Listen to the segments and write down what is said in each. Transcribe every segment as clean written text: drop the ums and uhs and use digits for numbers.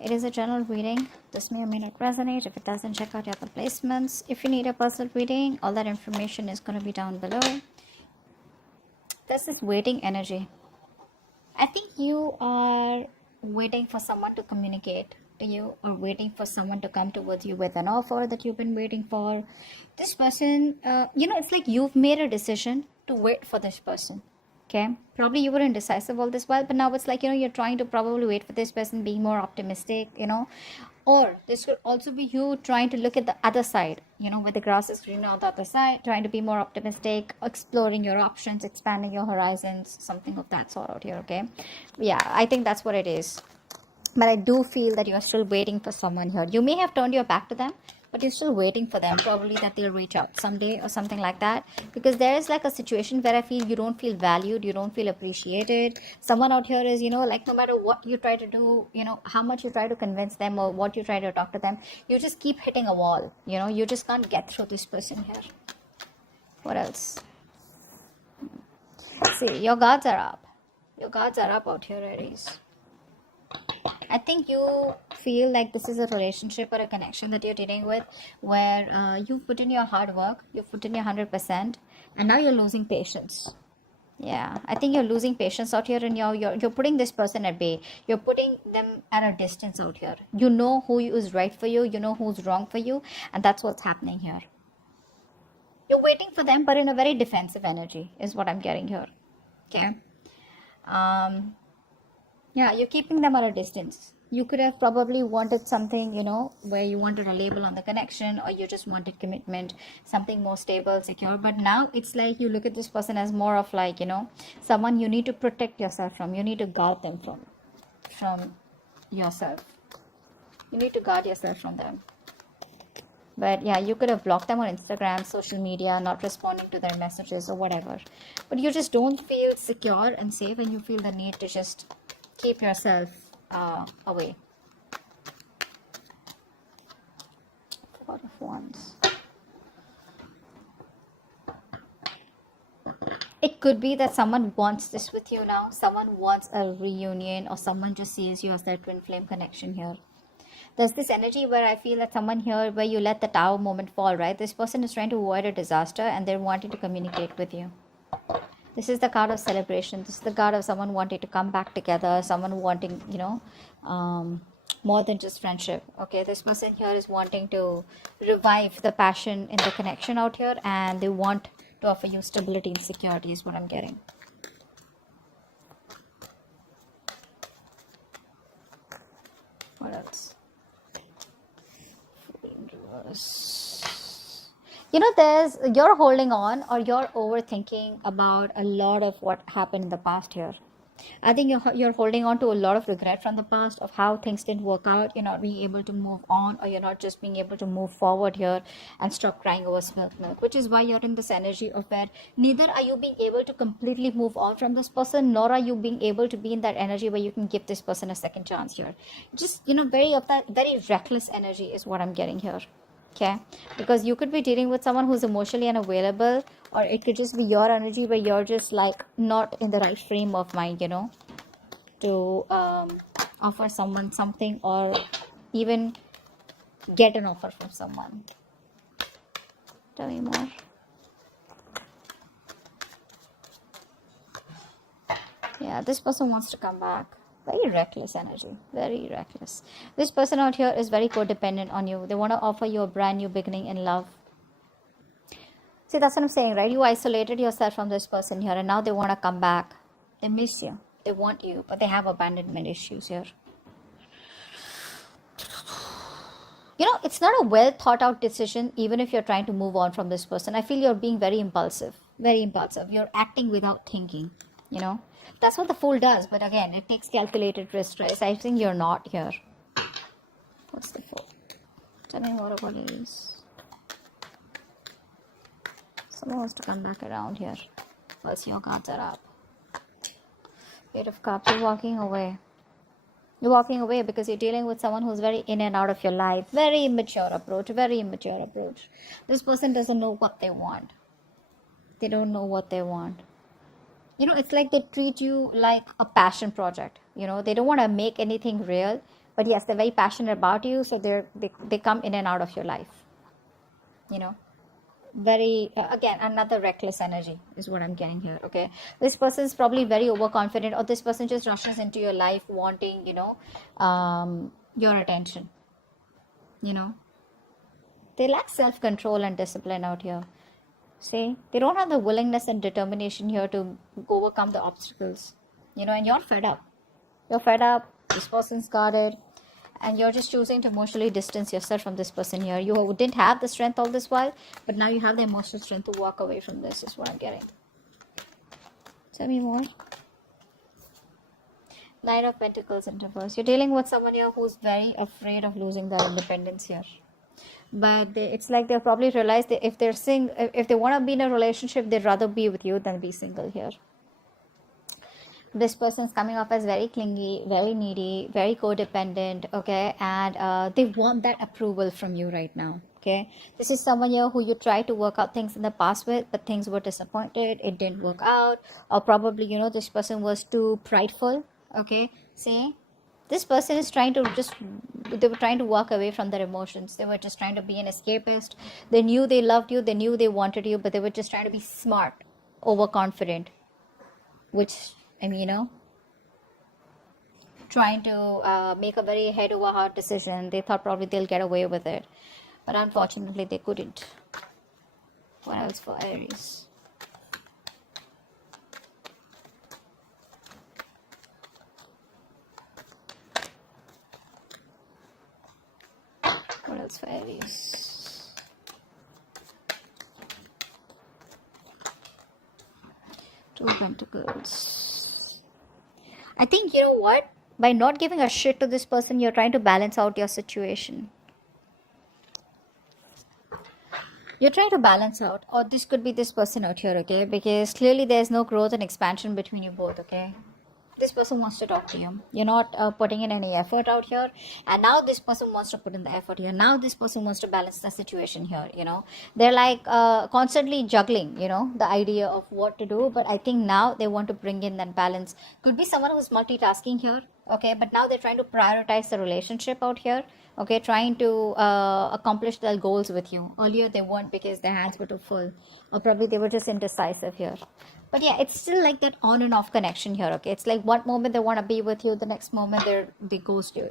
it is a general reading. This may or may not resonate. If it doesn't, check out your other placements. If you need a personal reading, all that information is going to be down below. This is waiting energy. I think you are waiting for someone to communicate to you, or waiting for someone to come towards you with an offer that you've been waiting for. This person, it's like you've made a decision to wait for this person. Okay, probably you were indecisive all this while, but now it's like, you're trying to probably wait for this person, being more optimistic, or this could also be you trying to look at the other side, where the grass is greener on the other side, trying to be more optimistic, exploring your options, expanding your horizons, something of that sort out here. Okay, yeah, I think that's what it is. But I do feel that you are still waiting for someone here. You may have turned your back to them, but you're still waiting for them, probably that they'll reach out someday or something like that. Because there is like a situation where I feel you don't feel valued, you don't feel appreciated. Someone out here is, like, no matter what you try to do, how much you try to convince them or what you try to talk to them, you just keep hitting a wall. You just can't get through this person here. What else? See, your guards are up. Your guards are up out here, Aries. I think you feel like this is a relationship or a connection that you're dealing with, where you've put in your hard work, you've put in your 100%, and now you're losing patience. Yeah, I think you're losing patience out here, and you're putting this person at bay. You're putting them at a distance out here. You know who is right for you, you know who's wrong for you, and that's what's happening here. You're waiting for them, but in a very defensive energy is what I'm getting here. Okay. Yeah, you're keeping them at a distance. You could have probably wanted something, where you wanted a label on the connection, or you just wanted commitment, something more stable, secure. But now it's like you look at this person as more of like, someone you need to protect yourself from. You need to guard them from yourself. You need to guard yourself from them. But yeah, you could have blocked them on Instagram, social media, not responding to their messages or whatever. But you just don't feel secure and safe, and you feel the need to just keep yourself away. Four of Wands. It could be that someone wants this with you now. Someone wants a reunion, or someone just sees you as their twin flame connection here. There's this energy where I feel that someone here, where you let the tower moment fall, right? This person is trying to avoid a disaster, and they're wanting to communicate with you. This is the card of celebration. This is the card of someone wanting to come back together, someone wanting, more than just friendship. Okay, this person here is wanting to revive the passion in the connection out here, and they want to offer you stability and security is what I'm getting. What else? You're holding on, or you're overthinking about a lot of what happened in the past here. I think you're holding on to a lot of regret from the past, of how things didn't work out. You're not being able to move on, or you're not just being able to move forward here and stop crying over spilt milk, which is why you're in this energy of where neither are you being able to completely move on from this person, nor are you being able to be in that energy where you can give this person a second chance here. Just, very reckless energy is what I'm getting here. Okay, because you could be dealing with someone who's emotionally unavailable, or it could just be your energy where you're just like not in the right frame of mind, to offer someone something, or even get an offer from someone. Tell me more. Yeah, this person wants to come back. Very reckless energy, very reckless. This person out here is very codependent on you. They want to offer you a brand new beginning in love. See, that's what I'm saying, right? You isolated yourself from this person here, and now they want to come back. They miss you, they want you, but they have abandonment issues here. It's not a well thought out decision, even if you're trying to move on from this person. I feel you're being very impulsive. You're acting without thinking, That's what the Fool does, but again, it takes calculated risk, right? I think you're not here. What's the Fool? Tell me more about it is. Someone wants to come back around here. Plus your cards are up. Eight of Cups. You're walking away. You're walking away because you're dealing with someone who's very in and out of your life. Very immature approach. This person doesn't know what they want. They don't know what they want. It's like they treat you like a passion project. They don't want to make anything real, But yes, they're very passionate about you, so they come in and out of your life, you know. Very again, another reckless energy is what I'm getting here. Okay, this person is probably very overconfident, or this person just rushes into your life wanting, your attention, you know. They lack self-control and discipline out here. See, they don't have the willingness and determination here to overcome the obstacles, and you're fed up. You're fed up, this person's got it, and you're just choosing to emotionally distance yourself from this person here. You didn't have the strength all this while, but now you have the emotional strength to walk away from this, is what I'm getting. Tell me more. Nine of Pentacles in reverse. You're dealing with someone here who's very afraid of losing their independence here. But it's like they'll probably realize that if they want to be in a relationship, they'd rather be with you than be single here. This person is coming off as very clingy, very needy, very codependent, okay, and they want that approval from you right now. Okay, this is someone here who you tried to work out things in the past with, but things were disappointed, it didn't work out, or probably this person was too prideful. Okay, see, this person is they were trying to walk away from their emotions. They were just trying to be an escapist. They knew they loved you, they knew they wanted you, but they were just trying to be smart, overconfident, which, trying to make a very head over heart decision. They thought probably they'll get away with it, but unfortunately they couldn't. What else for Aries? What else for Aries? Two of Pentacles. I think, you know what? By not giving a shit to this person, you're trying to balance out your situation. You're trying to balance out, or this could be this person out here, okay? Because clearly there's no growth and expansion between you both, okay? This person wants to talk to you. You're not putting in any effort out here, and now this person wants to put in the effort here. Now this person wants to balance the situation here. They're like constantly juggling, the idea of what to do, but I think now they want to bring in that balance. Could be someone who's multitasking here, okay, but now they're trying to prioritize the relationship out here, okay, trying to accomplish their goals with you. Earlier they weren't because their hands were too full, or probably they were just indecisive here. But yeah, it's still like that on and off connection here, okay? It's like one moment they want to be with you, the next moment they ghost you,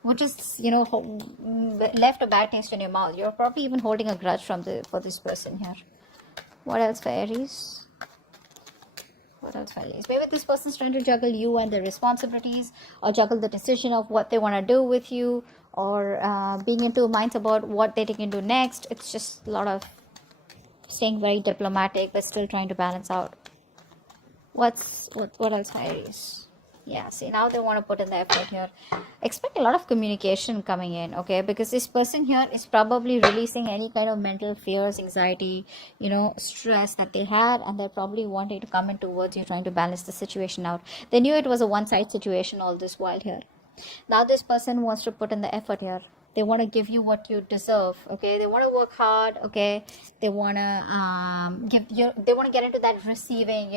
which is, left a bad taste in your mouth. You're probably even holding a grudge for this person here. What else for Aries? What else for Aries? Maybe this person's trying to juggle you and their responsibilities, or juggle the decision of what they want to do with you, or being into minds about what they can do next. It's just a lot of staying very diplomatic, but still trying to balance out. What else, Aries? Yeah, see, now they want to put in the effort here. Expect a lot of communication coming in, okay? Because this person here is probably releasing any kind of mental fears, anxiety, stress that they had, and they're probably wanting to come in towards you, trying to balance the situation out. They knew it was a one-side situation all this while here. Now this person wants to put in the effort here. They want to give you what you deserve, okay? They want to work hard, okay? They want to they want to get into that receiving,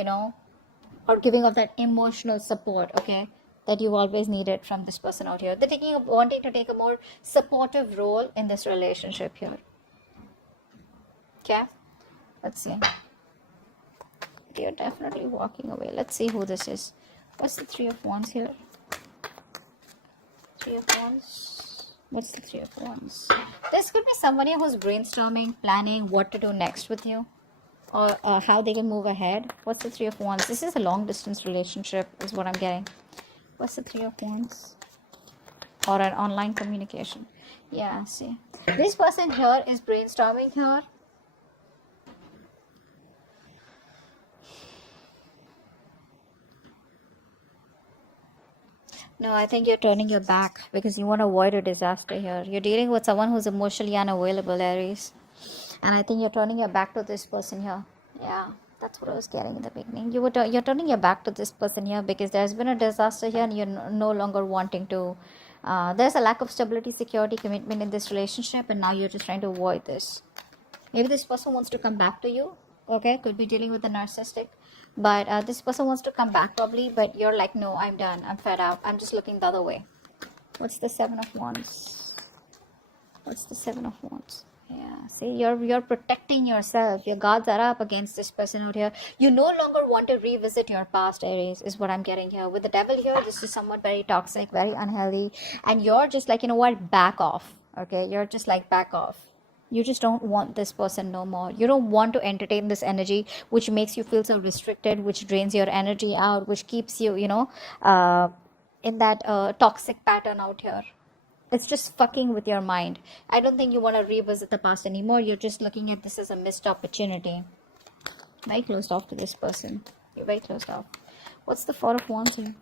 or giving of that emotional support, okay, that you've always needed from this person out here. They're wanting to take a more supportive role in this relationship here. Okay, let's see. They're definitely walking away. Let's see who this is. What's the Three of Wands here? Three of Wands. What's the Three of Wands? This could be somebody who's brainstorming, planning what to do next with you, or how they can move ahead. What's the Three of Wands? This is a long distance relationship is what I'm getting. What's the Three of Wands? Or an online communication. Yeah, see. This person here is brainstorming here. No, I think you're turning your back because you want to avoid a disaster here. You're dealing with someone who's emotionally unavailable, Aries. And I think you're turning your back to this person here. Yeah, that's what I was getting in the beginning. You're turning your back to this person here because there's been a disaster here, and you're no longer wanting to. There's a lack of stability, security, commitment in this relationship, and now you're just trying to avoid this. Maybe this person wants to come back to you. Okay, could be dealing with a narcissistic. But this person wants to come back probably, but you're like, no, I'm done. I'm fed up. I'm just looking the other way. What's the Seven of Wands? What's the Seven of Wands? Yeah, see, you're protecting yourself. Your guards are up against this person out here. You no longer want to revisit your past, Aries, is what I'm getting here. With the devil here, this is somewhat very toxic, very unhealthy. And you're just like, you know what, back off. Okay, you're just like, back off. You just don't want this person no more. You don't want to entertain this energy, which makes you feel so restricted, which drains your energy out, which keeps you, in that toxic pattern out here. It's just fucking with your mind. I don't think you want to revisit the past anymore. You're just looking at this as a missed opportunity. Very closed off to this person. You're very closed off. What's the Four of Wands here?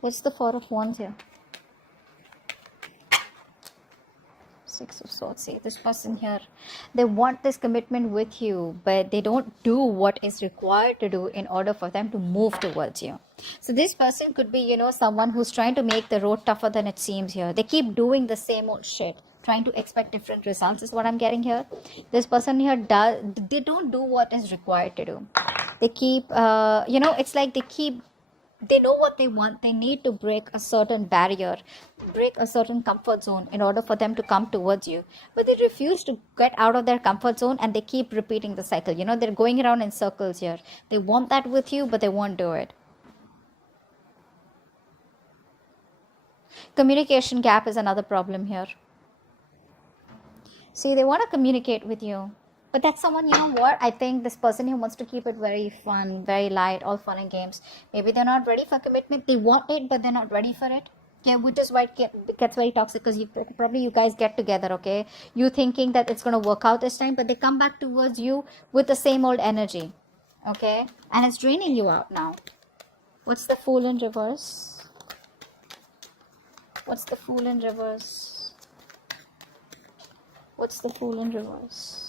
What's the Four of Wands here? Six of Swords. See, this person here, they want this commitment with you, but they don't do what is required to do in order for them to move towards you. So this person could be, someone who's trying to make the road tougher than it seems here. They keep doing the same old shit, trying to expect different results is what I'm getting here. This person here they don't do what is required to do. They keep, it's like they know what they want. They need to break a certain barrier, break a certain comfort zone in order for them to come towards you. But they refuse to get out of their comfort zone, and they keep repeating the cycle. They're going around in circles here. They want that with you, but they won't do it. Communication gap is another problem here. See, they want to communicate with you. But that's someone, what? I think this person here wants to keep it very fun, very light, all fun and games. Maybe they're not ready for commitment. They want it, but they're not ready for it. Yeah, which is why it gets very toxic, because you guys get together, okay? You thinking that it's going to work out this time, but they come back towards you with the same old energy, okay? And it's draining you out now. What's the Fool in reverse? What's the Fool in reverse? What's the Fool in reverse?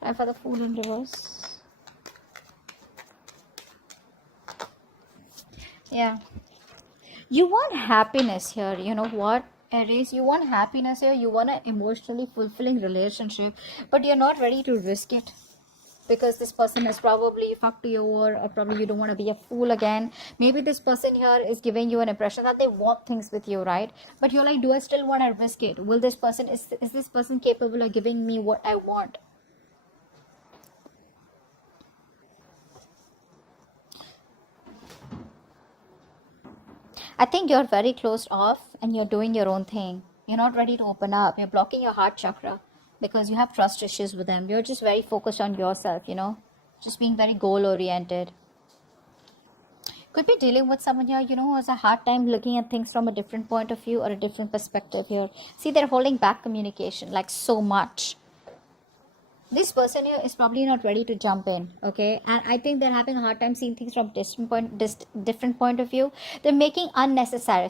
Try for the Fool in reverse. Yeah. You want happiness here. You know what, Aries? You want happiness here. You want an emotionally fulfilling relationship. But you're not ready to risk it. Because this person has probably fucked you over, or probably you don't want to be a fool again. Maybe this person here is giving you an impression that they want things with you, right? But you're like, do I still want to risk it? Will this person, is this person capable of giving me what I want? I think you're very closed off and you're doing your own thing. You're not ready to open up. You're blocking your heart chakra because you have trust issues with them. You're just very focused on yourself, just being very goal oriented. Could be dealing with someone here, who has a hard time looking at things from a different point of view or a different perspective here. See, they're holding back communication like so much. This person here is probably not ready to jump in, okay? And I think they're having a hard time seeing things from different point of view. They're making unnecessary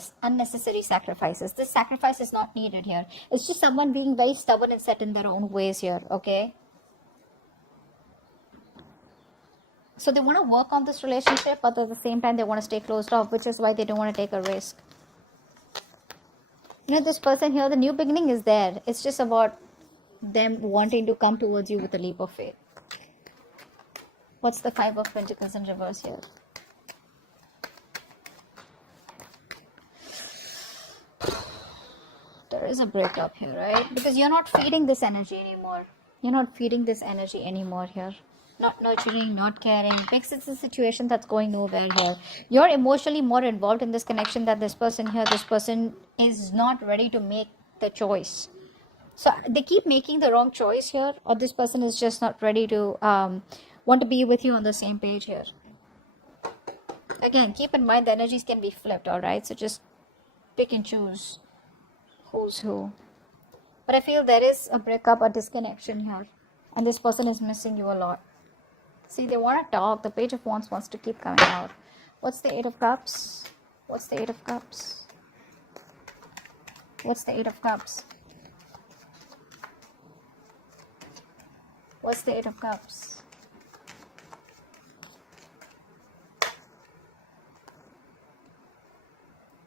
sacrifices. This sacrifice is not needed here. It's just someone being very stubborn and set in their own ways here, okay? So they want to work on this relationship, but at the same time they want to stay closed off, which is why they don't want to take a risk. This person here, the new beginning is there. It's just about them wanting to come towards you with a leap of faith. What's the Five of Pentacles in reverse here? There is a breakup here, right? Because you're not feeding this energy anymore. You're not feeding this energy anymore here. Not nurturing, not caring. Because it's a situation that's going nowhere here. You're emotionally more involved in this connection than this person here. This person is not ready to make the choice. So they keep making the wrong choice here, or this person is just not ready to want to be with you on the same page here. Again, keep in mind the energies can be flipped, alright? So just pick and choose who's who. But I feel there is a breakup, a disconnection here. And this person is missing you a lot. See, they want to talk. The Page of Wands wants to keep coming out. What's the Eight of Cups? What's the Eight of Cups? What's the Eight of Cups? What's the Eight of Cups?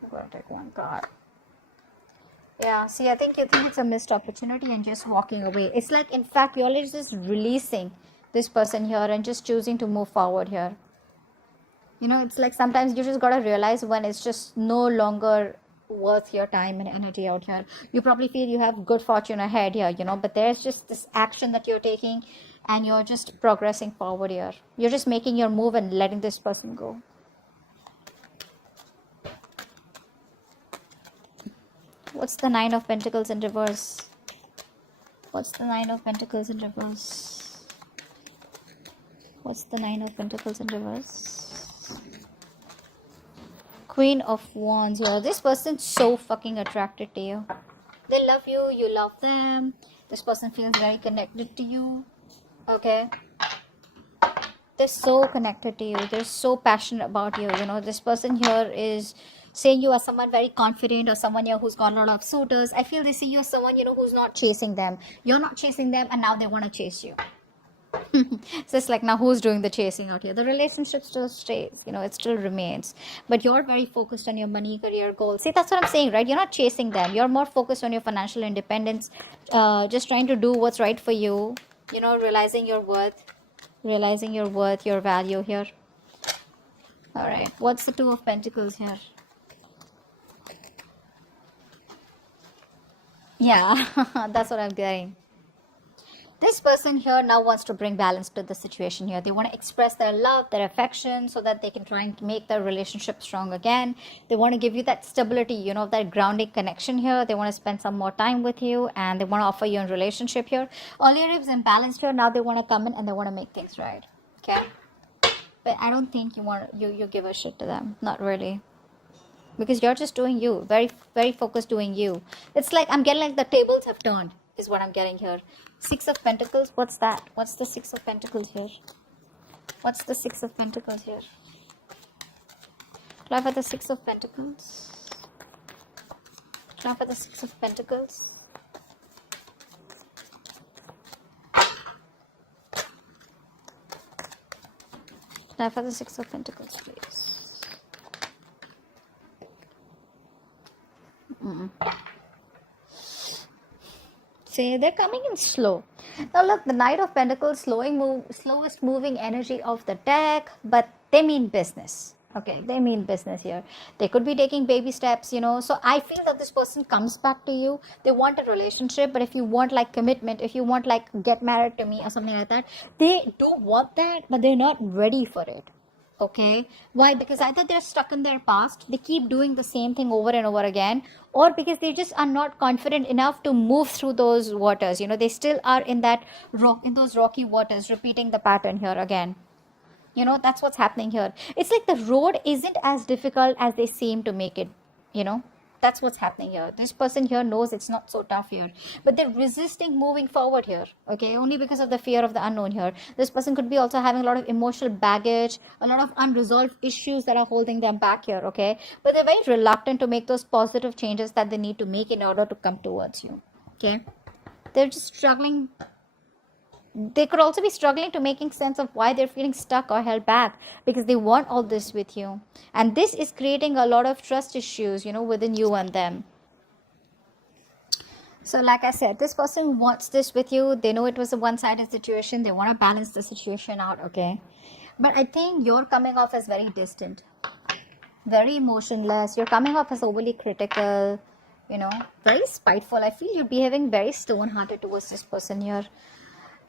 I'm going to take one card. Yeah, see, I think you think it's a missed opportunity and just walking away. It's like, in fact, you're just releasing this person here and just choosing to move forward here. You know, it's like sometimes you just gotta realize when it's just no longer worth your time and energy out here. You probably feel you have good fortune ahead here, you know, but there's just this action that you're taking and you're just progressing forward here. You're just making your move and letting this person go. What's the Nine of Pentacles in reverse? What's the Nine of Pentacles in reverse? What's the Nine of Pentacles in reverse? Queen of Wands. Yeah, this person's so fucking attracted to you. They love you, you love them. This person feels very connected to you. Okay. They're so connected to you. They're so passionate about you. You know, this person here is saying you as someone very confident or someone here who's got a lot of suitors. I feel they see you as someone, you know, who's not chasing them. You're not chasing them and now they want to chase you. So it's like, now who's doing the chasing out here? The relationship still stays, you know, it still remains, but you're very focused on your money, career goals. See, that's what I'm saying, right? You're not chasing them. You're more focused on your financial independence, just trying to do what's right for you, you know, realizing your worth, your value here. All right, what's the Two of Pentacles here? Yeah, that's what I'm getting. This person here now wants to bring balance to the situation here. They want to express their love, their affection, so that they can try and make their relationship strong again. They want to give you that stability, you know, that grounding connection here. They want to spend some more time with you and they want to offer you a relationship here. Earlier it was imbalanced here. Now they want to come in and they want to make things right. Okay? But I don't think you give a shit to them. Not really. Because you're just doing you. Very, very focused doing you. It's like, I'm getting like the tables have turned, is what I'm getting here. Six of Pentacles, what's that? What's the Six of Pentacles here? What's the Six of Pentacles here? Try for the Six of Pentacles. Try for the Six of Pentacles. Try for the Six of Pentacles, please. See, they're coming in slow. Now look, the Knight of Pentacles, slowest moving energy of the deck, but they mean business. Okay, they mean business here. They could be taking baby steps, you know. So I feel that this person comes back to you. They want a relationship, but if you want like commitment, if you want like get married to me or something like that, they do want that, but they're not ready for it. Okay, why? Because either they're stuck in their past, they keep doing the same thing over and over again, or because they just are not confident enough to move through those waters. You know, they still are in that those rocky waters, repeating the pattern here again. You know, that's what's happening here. It's like the road isn't as difficult as they seem to make it, you know. That's what's happening here. This person here knows it's not so tough here, but they're resisting moving forward here. Okay, only because of the fear of the unknown here. This person could be also having a lot of emotional baggage, a lot of unresolved issues that are holding them back here. Okay, but they're very reluctant to make those positive changes that they need to make in order to come towards you. Okay, they're just struggling. They could also be struggling to making sense of why they're feeling stuck or held back, because they want all this with you, and this is creating a lot of trust issues, you know, within you and them. So like I said, this person wants this with you. They know it was a one-sided situation. They want to balance the situation out. Okay, but I think you're coming off as very distant, very emotionless. You're coming off as overly critical, you know, very spiteful. I feel you're behaving very stone-hearted towards this person here.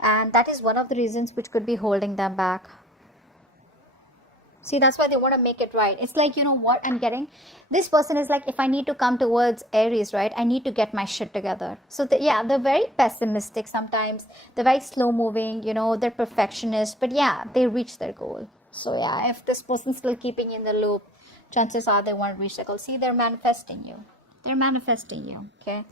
And that is one of the reasons which could be holding them back. See, that's why they want to make it right. It's like, you know what I'm getting? This person is like, if I need to come towards Aries, right, I need to get my shit together. So, yeah, they're very pessimistic sometimes. They're very slow moving, you know, they're perfectionists. But yeah, they reach their goal. So, yeah, if this person's still keeping in the loop, chances are they won't reach their goal. See, they're manifesting you. They're manifesting you, okay?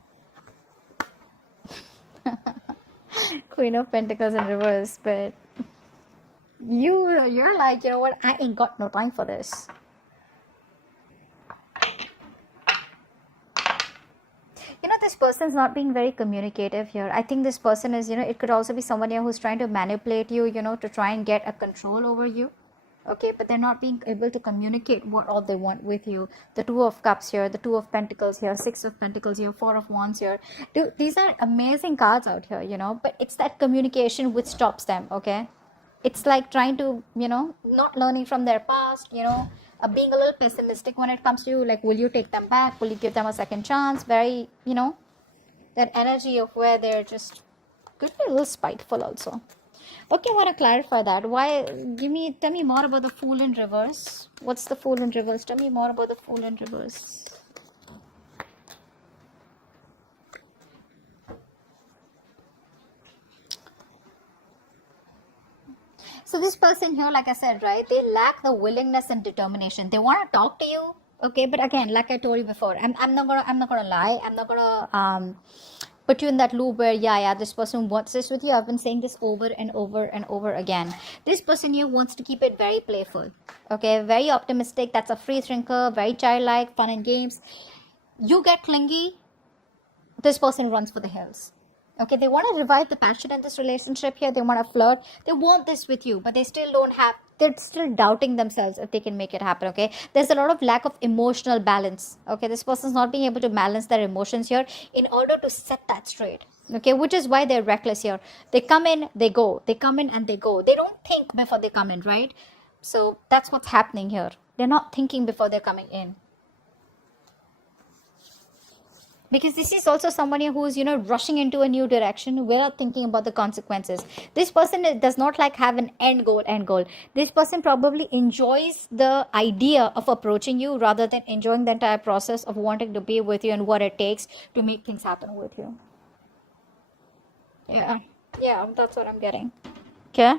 Queen of Pentacles in reverse, but you're like, you know what, I ain't got no time for this. You know, this person's not being very communicative here. I think this person is, you know, it could also be someone here who's trying to manipulate you, you know, to try and get a control over you. okay, but they're not being able to communicate what all they want with you. The Two of Cups here, the Two of Pentacles here, Six of Pentacles here, Four of Wands here. Dude, these are amazing cards out here, you know, but it's that communication which stops them, okay? It's like trying to, you know, not learning from their past, you know, being a little pessimistic when it comes to you, like, will you take them back? Will you give them a second chance? Very, you know, that energy of where they're just, could be a little spiteful also. Okay, I want to clarify that. Why? Tell me more about the Fool in reverse. What's the Fool in reverse? Tell me more about the Fool in reverse. So this person here, like I said, right, they lack the willingness and determination. They want to talk to you, okay, but again, like I told you before, I'm not gonna lie. I'm not gonna put you in that loop where this person wants this with you. I've been saying this over and over and over again. This person here wants to keep it very playful, okay, very optimistic. That's a free thinker, very childlike, fun and games. You get clingy, this person runs for the hills. Okay, they want to revive the passion in this relationship here. They want to flirt. They want this with you, but they still don't have, they're still doubting themselves if they can make it happen, okay? There's a lot of lack of emotional balance, okay? This person's not being able to balance their emotions here in order to set that straight, okay? Which is why they're reckless here. They come in, they go. They come in and they go. They don't think before they come in, right? So that's what's happening here. They're not thinking before they're coming in. Because this is also somebody who's, you know, rushing into a new direction without thinking about the consequences. This person does not like have an end goal. This person probably enjoys the idea of approaching you rather than enjoying the entire process of wanting to be with you and what it takes to make things happen with you. Yeah, that's what I'm getting. Okay.